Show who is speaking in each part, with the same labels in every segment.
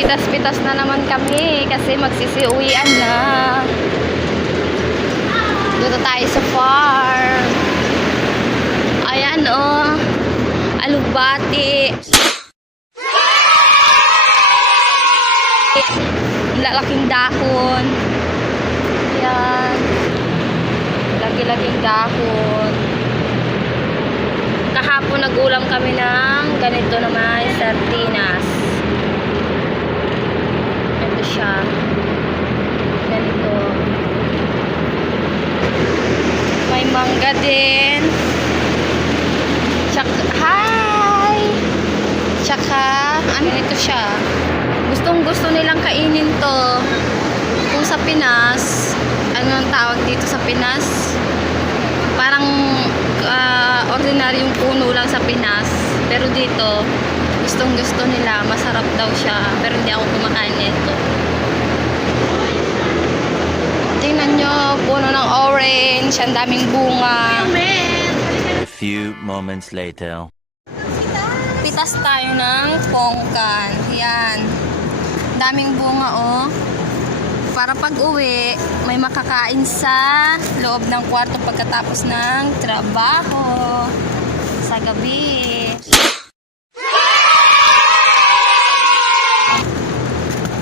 Speaker 1: Pitas-pitas na naman kami kasi magsisiuwian na. Dito tayo sa farm. Ayan oh. Alugbati. Lalaking dahon. Ayan. Lagi-laging dahon. Kahapon nagulam kami ng ganito naman, sardinas. Siya. Ganito. May mangga din. Tsaka, hi! Tsaka, ano ito siya? Gustong gusto nilang kainin to. Kung sa Pinas, ano ang tawag dito sa Pinas? Parang ah, ordinaryong puno lang sa Pinas. Pero dito, gustong gusto nila. Masarap daw siya. Pero hindi ako kumakain nito. Tingnan nyo, puno ng orange. Ang daming bunga.
Speaker 2: A few moments later.
Speaker 1: Pitas tayo ng pongkan. Yan. Daming bunga, oh. Para pag uwi, may makakain sa loob ng kwarto pagkatapos ng trabaho. Sa gabi.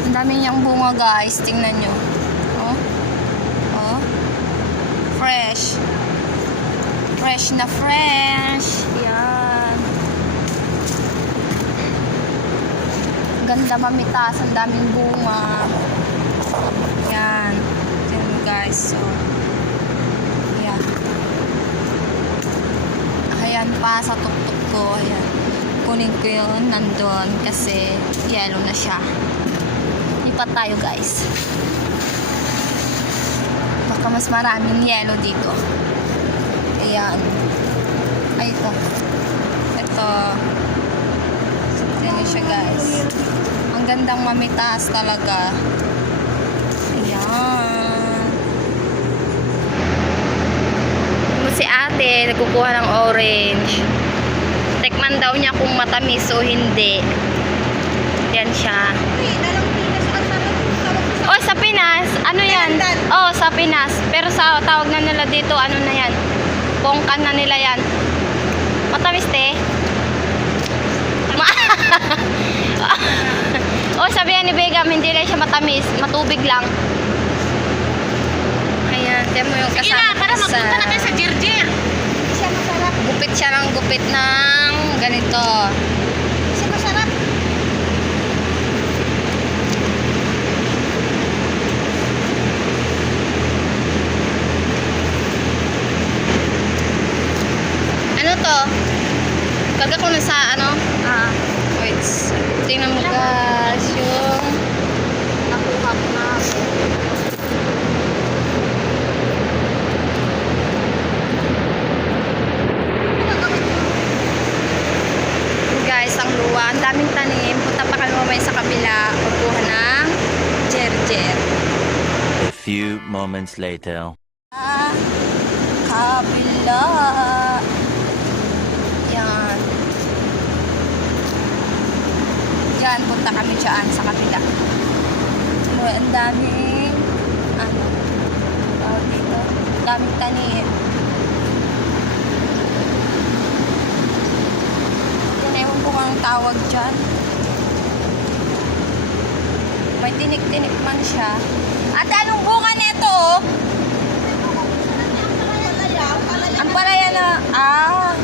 Speaker 1: Ang dami niyang bunga, guys. Tingnan nyo. Oh. Oh. Fresh. Fresh na fresh. Yan. Ganda mamitas, ang daming bunga. Yan. Mo guys. So, yan. Ayan pa sa tuktok ko. Ayan. Kunin ko yun nandun kasi yellow na siya. Lipat tayo guys. Baka mas maraming yellow dito. Ayan. Ay, ito. Ito. Niyo siya guys. Ang gandang mamitas talaga. Ayan. Si ate, nagkukuha ng orange. Tekman daw niya kung matamis o hindi. Yan siya. Oh, sa Pinas, ano yan? Oh, sa Pinas. Pero sa tawag na nila dito, ano na yan? Pongkan na nila yan. Matamis, te? Ma- oh, sabi yan ni Begam, hindi lang siya matamis. Matubig lang. Ayan, tiyan mo yung
Speaker 3: Sige
Speaker 1: kasama
Speaker 3: na, para
Speaker 1: ko
Speaker 3: magpunta na tayo sa Jirjir.
Speaker 1: Siya masarap. Gupit siya ng gupit ng ganito.
Speaker 3: Kasi masarap.
Speaker 1: Ano to? Na sa ano? Ah, wait. Tingnan mo guys yung nakuha ko na. Guys, ang luwa. Ang daming tanim. Punta pa kami mamaya sa kabila. Kukuha ng jerjer.
Speaker 2: A few moments later.
Speaker 1: Ah, kabila. Yan. Yan, punta kami dyan sa kabila. Uy, ang daming, ano, tawag dito, ang daming tanim. Ewan ko anong tawag dyan. May tinik-tinik man siya. At anong bunga nito? Ang palaya na, ah.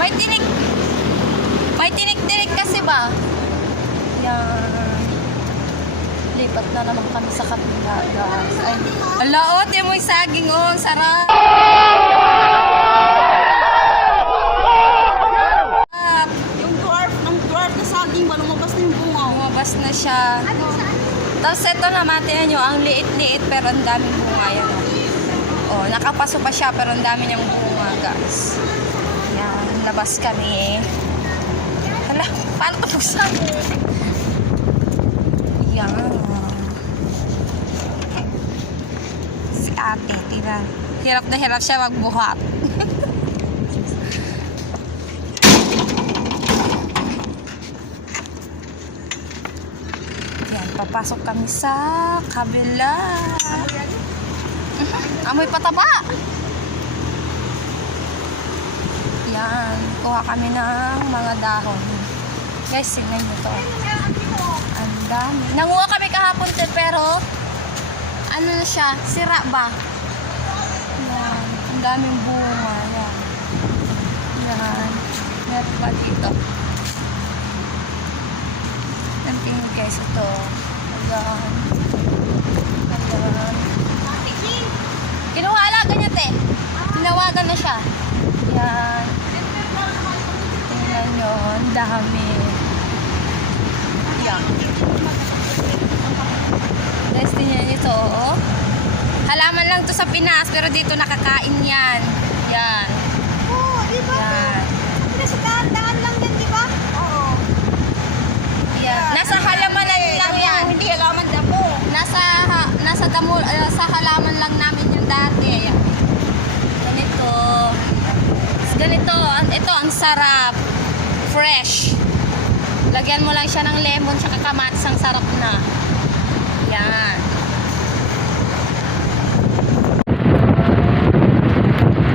Speaker 1: May tinik. May tinik-tinik kasi ba? Yan. Lipat na naman kami sa kapila, guys. Ay, ala, oh, tiyan mo saging, oh, sarap.
Speaker 3: Yung dwarf, ng dwarf na saging ba, lumabas na yung bunga.
Speaker 1: Lumabas na siya. Tapos ito naman, tingnan nyo, ang liit-liit pero ang daming bunga yan. Oh, nakapaso pa siya pero ang dami niyang bunga, guys. Yan, labas kami. Hala, paano ito buksan? Yan. Si ate, tira. Hirap na hirap siya magbuhat. Papasok kami sa kabila. Mhm, Amoy pataba. Yan. Kuha kami ng mga dahon. Guys, tingnan nyo to. Ang dami. Nanguha kami kahapon te, pero ano na siya? Sira ba? Yan. Ang daming bunga. Yan. Yan. Meron pa dito. Ang tingin guys ito. Ayan. Ayan. Kinuha alaga niya. Tinawagan na siya. Yan. Tingnan nyo. Ang dami. Guys, tingnan nyo ito. Oh. Halaman lang to sa Pinas, pero dito nakakain yan. Yan.
Speaker 3: Oo, di ba?
Speaker 1: Yan.
Speaker 3: Nasa daan-daan lang yan, di ba? Oo.
Speaker 1: Yan. Nasa halamanan lang yan.
Speaker 3: Hindi alaman damo.
Speaker 1: Nasa ha- nasa damo uh, sa halaman lang namin yung dati. Ganito. Ganito, ito ang sarap. Fresh. Lagyan mo lang siya ng lemon sa kamatis, ang sarap na. Yan.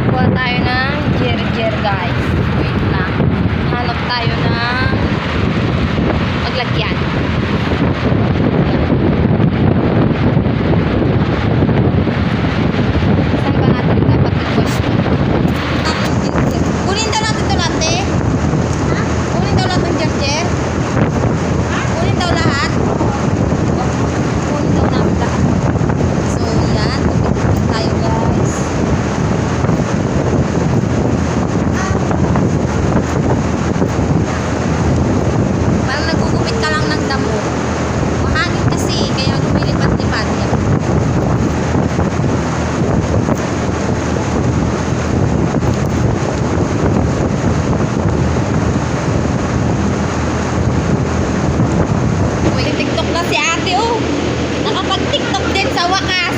Speaker 1: Kuha tayo ng guys. Wait lang. Hanap tayo ng paglagyan. Saan ba natin dapat i-pwesto? Kunin daw natin ito lahat eh. Kunin daw lahat ng jer-jer. Kunin daw lahat. Kunin daw namin lahat. So, yan. Tupit-tupit tayo guys. Parang nagugupit ka lang ng damo. Mahangin kasi, kaya lumilipat-lipat. Yan. Uy, TikTok na si ate, oh. Nakapag-TikTok din sa wakas.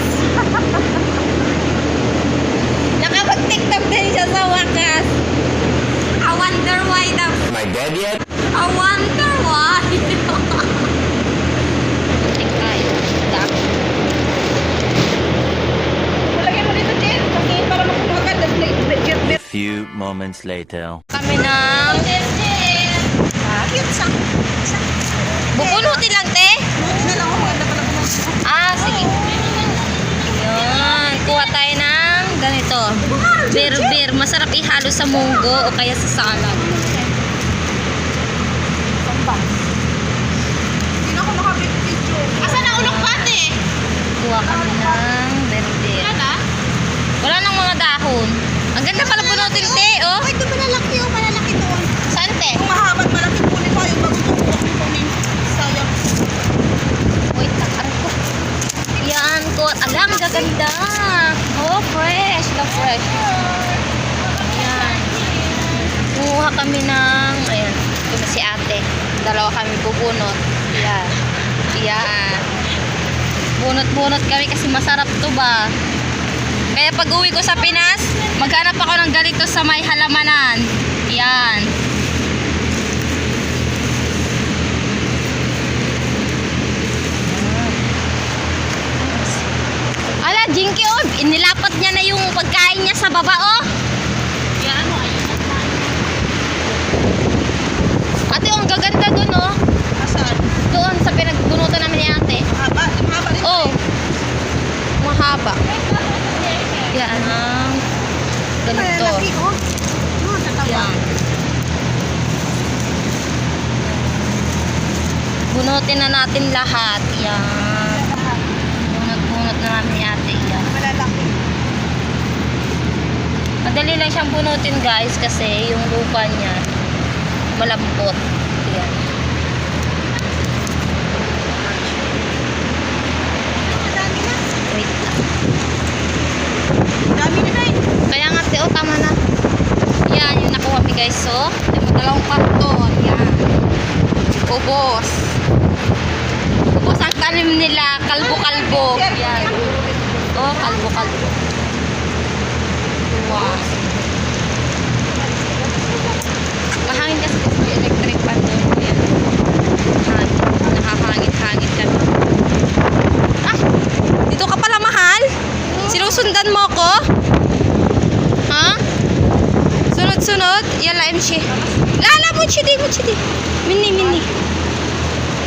Speaker 1: Nakapag-TikTok din siya sa wakas. I wonder why the...
Speaker 2: Am I dead yet?
Speaker 1: I wonder why. Tayo. Dami.
Speaker 3: Lagyan mo dito, Jen. Kasi para makumakan.
Speaker 2: A few moments later.
Speaker 1: Kami ng...
Speaker 3: Sa...
Speaker 1: Bubunutin lang, te.
Speaker 3: Na lang ako. Maganda pala pumunta.
Speaker 1: Ah, sige. Yun. Kuha tayo ng ganito. Bir-bir. Masarap ihalo sa munggo o kaya sa salad.
Speaker 3: Hindi na ulok ate?
Speaker 1: Kuha kami ng bir-bir.
Speaker 3: na?
Speaker 1: Wala nang mga dahon. Ang ganda pala bunutin, te, oh.
Speaker 3: Ay, ito malalaki oh. Malalaki doon.
Speaker 1: Saan, te?
Speaker 3: Kung mahabat, malaki kunin tayo. Bago ito kunin. Sayang.
Speaker 1: Wait, takar ko. Yan, kuha. Alam, gaganda. Oh, fresh. Na fresh. Yan. Kuha kami ng, ayan, ito na si ate. Dalawa kami bubunot. Yan. Yan. Bunot-bunot kami kasi masarap to ba. Kaya pag uwi ko sa Pinas, maghanap ako ng ganito sa may halamanan. Yan. Ala, Jinky, oh, inilapat niya na yung pagkain niya sa baba, oh.
Speaker 3: Yan, ano, ayun.
Speaker 1: Ate, oh, ang gaganda dun, oh.
Speaker 3: Asan?
Speaker 1: Doon sa pinagbunutan namin ni ate.
Speaker 3: Haba. Haba rin.
Speaker 1: Oh. Mahaba. Yan ang ganito.
Speaker 3: Malalaki oh.
Speaker 1: Yan. Bunutin na natin lahat. Yan. Bunot-bunot na namin ate. Yan.
Speaker 3: Malalaki.
Speaker 1: Madali lang siyang bunutin guys kasi yung lupa niya malambot. Kasi oh, tama na. Yan, yung nakuha mi guys. Oh. So, yung dalawang karton. Yan. Ubos. Ubos ang tanim nila. Kalbo-kalbo. Yan. Oh, kalbo-kalbo. Wow. Mahangin kasi kasi electric pan doon. Yan. Hangin. Ka. Ah! Dito ka pala, mahal? Sinusundan mo ako? Kami. Kain siya. Lala mo, chidi mo, chidi. Mini, mini.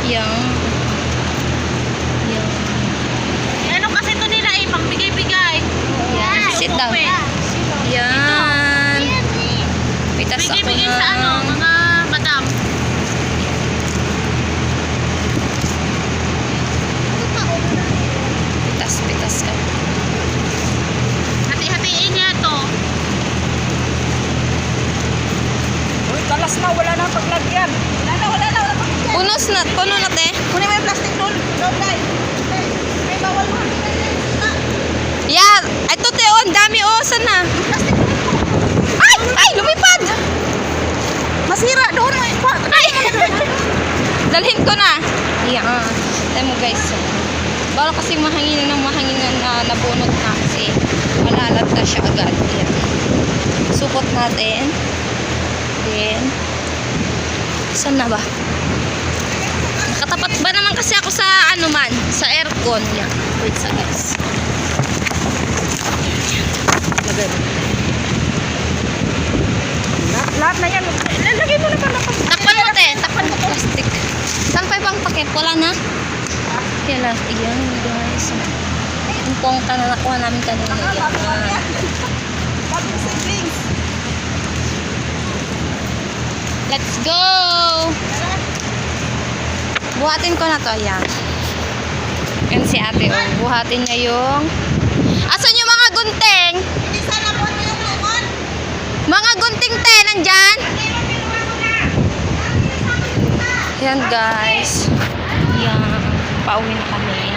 Speaker 1: Yan. Yan.
Speaker 4: Ano kasi ito nila eh, pang bigay-bigay.
Speaker 1: Yan. Sit down. Yan. Pitas ako
Speaker 4: Bigay-bigay sa ano, mga madam.
Speaker 1: Pitas, pitas ka.
Speaker 4: Hati-hatiin niya to.
Speaker 3: Uy, talas na, wala na paglagyan. Wala na, wala na, wala paglagyan.
Speaker 1: Punos na, puno na te.
Speaker 3: Kunin mo yung plastic doon. Doon. Day, May bawal mo.
Speaker 1: Yan. Ito te, oh, ang dami oh. Saan na? Ay! Ay! Lumipad!
Speaker 3: Masira doon. May pa.
Speaker 1: Ay! Dalhin ko na. Yan. Tayo mo guys. Bawal kasi mahangin ng mahangin na nabunot na kasi malalat na siya agad. Yan. Supot natin. Then, saan na ba? Nakatapat ba naman kasi ako sa ano man, sa aircon. Yan. Wait sa guys.
Speaker 3: Lahat, lahat na yan. Lalagay mo na pa na pa.
Speaker 1: Takpan mo te, takpan mo plastic. Saan pa ibang pakit? Wala na? Kaya lang, yan guys. Yung pongka na nakuha namin kanina. Yan. Let's go! Buhatin ko na to, yan. Yan si ate, oh. Buhatin niya yung... Asan yung mga gunting? Mga gunting te, nandyan? Yan guys. Yan. Pauwi na kami.